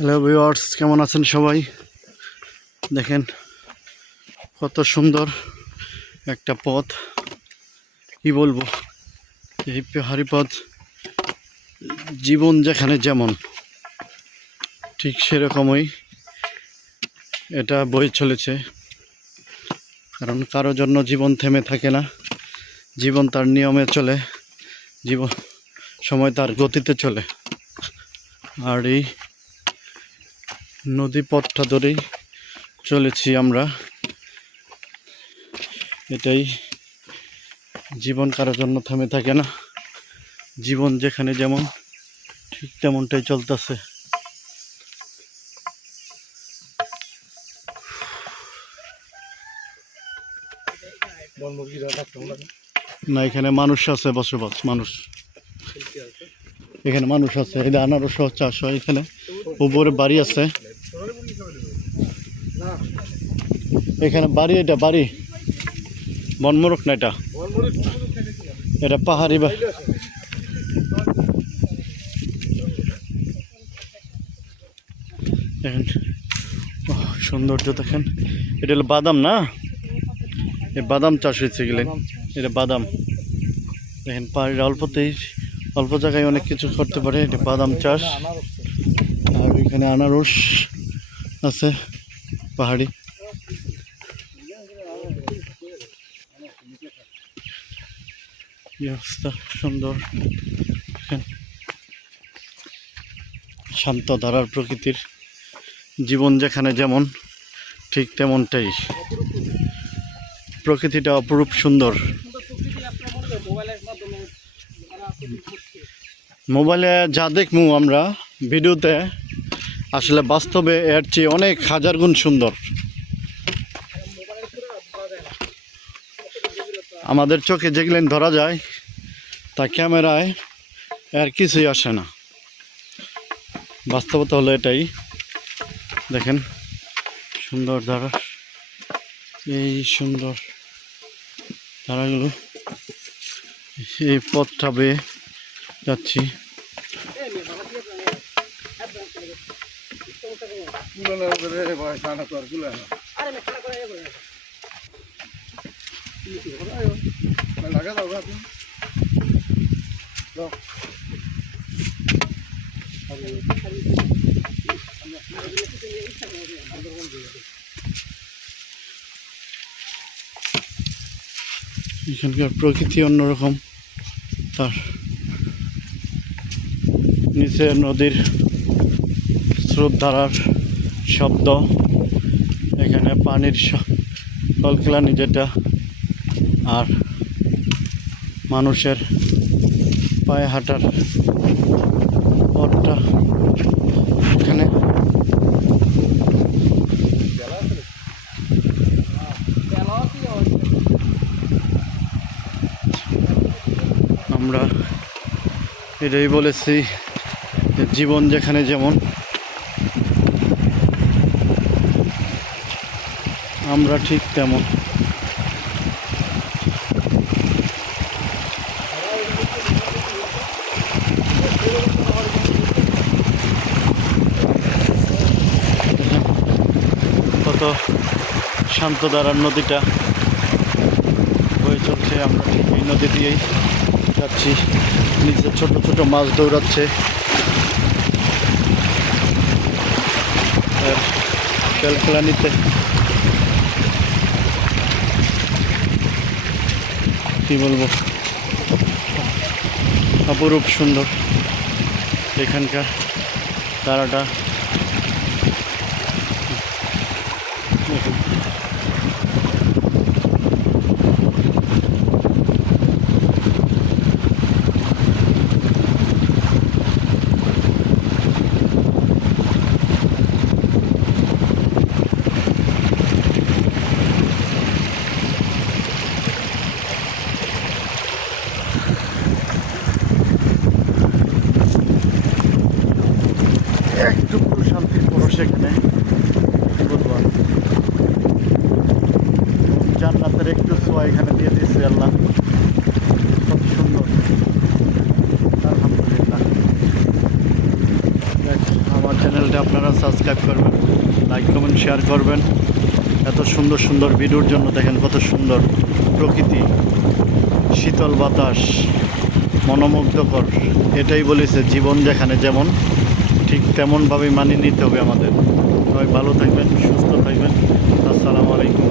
Hello viewers, কেমন আছেন সবাই? দেখেন কত সুন্দর একটা পথ। কি বলবো, এই পাহাড়ি পথ জীবন যেখানে যেমন ঠিক সেরকমই এটা বয়ে চলেছে। কারণ কারোর জন্য জীবন থেমে থাকে না, জীবন তার নিয়মে চলে, জীবন সময় তার গতিতে চলে। আর এই নদী পথটা ধরেই চলেছি আমরা। এটাই জীবন, কারোর জন্য থেমে থাকে না, জীবন যেখানে যেমন ঠিক তেমনটাই চলতেছে। না, এখানে মানুষ আছে, বসবাস মানুষ, এখানে মানুষ আছে। এই আনারস চাষ হয় এখানে, উপরে বাড়ি আছে, এখানে বাড়ি, এটা বাড়ি বনমোরক না, এটা পাহাড়ি দেখেন সৌন্দর্য দেখেন। এটা হলো বাদাম না, এই বাদাম চাষ হয়েছে গেলেন, এটা বাদাম। দেখেন পাহাড়ির অল্প জায়গায় অনেক কিছু করতে পারে। এটা বাদাম চাষ। আর এখানে আনারস আছে পাহাড়ি। অবস্থা সুন্দর, শান্ত ধারার প্রকৃতির জীবন যেখানে যেমন ঠিক তেমনটাই। প্রকৃতিটা অপরূপ সুন্দর। মোবাইলে যা দেখমু আমরা ভিডিওতে, আসলে বাস্তবে এর চেয়ে অনেক হাজার গুণ সুন্দর। আমাদের চোখে যেগুলো ধরা যায় তা ক্যামেরায় আর কিছুই আসে না। বাস্তবতা হলো এটাই। দেখেন সুন্দর ধারা, এই সুন্দর ধারাগুলো, এই পথটা বেয়ে যাচ্ছি। এখানকার প্রকৃতি অন্যরকম। তার নিচে নদীর স্রোতধারার শব্দ, এখানে পানির কলকালানি যেটা, আর মানুষের পায়ে হাঁটার পথটা এখানে। আমরা এটাই বলেছি যে জীবন যেখানে যেমন আমরা ঠিক তেমন। কত শান্ত ধারার নদীটা বয়ে চলছে। আমরা ঠিক এই নদী দিয়েই যাচ্ছি। নিচে ছোট ছোট মাছ দৌড়াচ্ছে। ক্যালকেলানিতে কি বলবো, অপরূপ সুন্দর এখানকার তারাটা। একটুকু শান্তির পরশ এখানে, কি বলবো, জান্নাতের একটু ছোঁয়া এখানে দিয়ে দিয়েছে আল্লাহ। খুব সুন্দর, আলহামদুলিল্লাহ। আমার চ্যানেলটা আপনারা সাবস্ক্রাইব করবেন, লাইক কমেন্ট শেয়ার করবেন। এত সুন্দর সুন্দর ভিডিওর জন্য দেখেন কত সুন্দর প্রকৃতি, শীতল বাতাস, মনোমুগ্ধকর। এটাই বলেছে জীবন যেখানে যেমন ঠিক তেমনভাবেই মানিয়ে নিতে হবে আমাদের। সবাই ভালো থাকবেন, সুস্থ থাকবেন। আসসালামু আলাইকুম।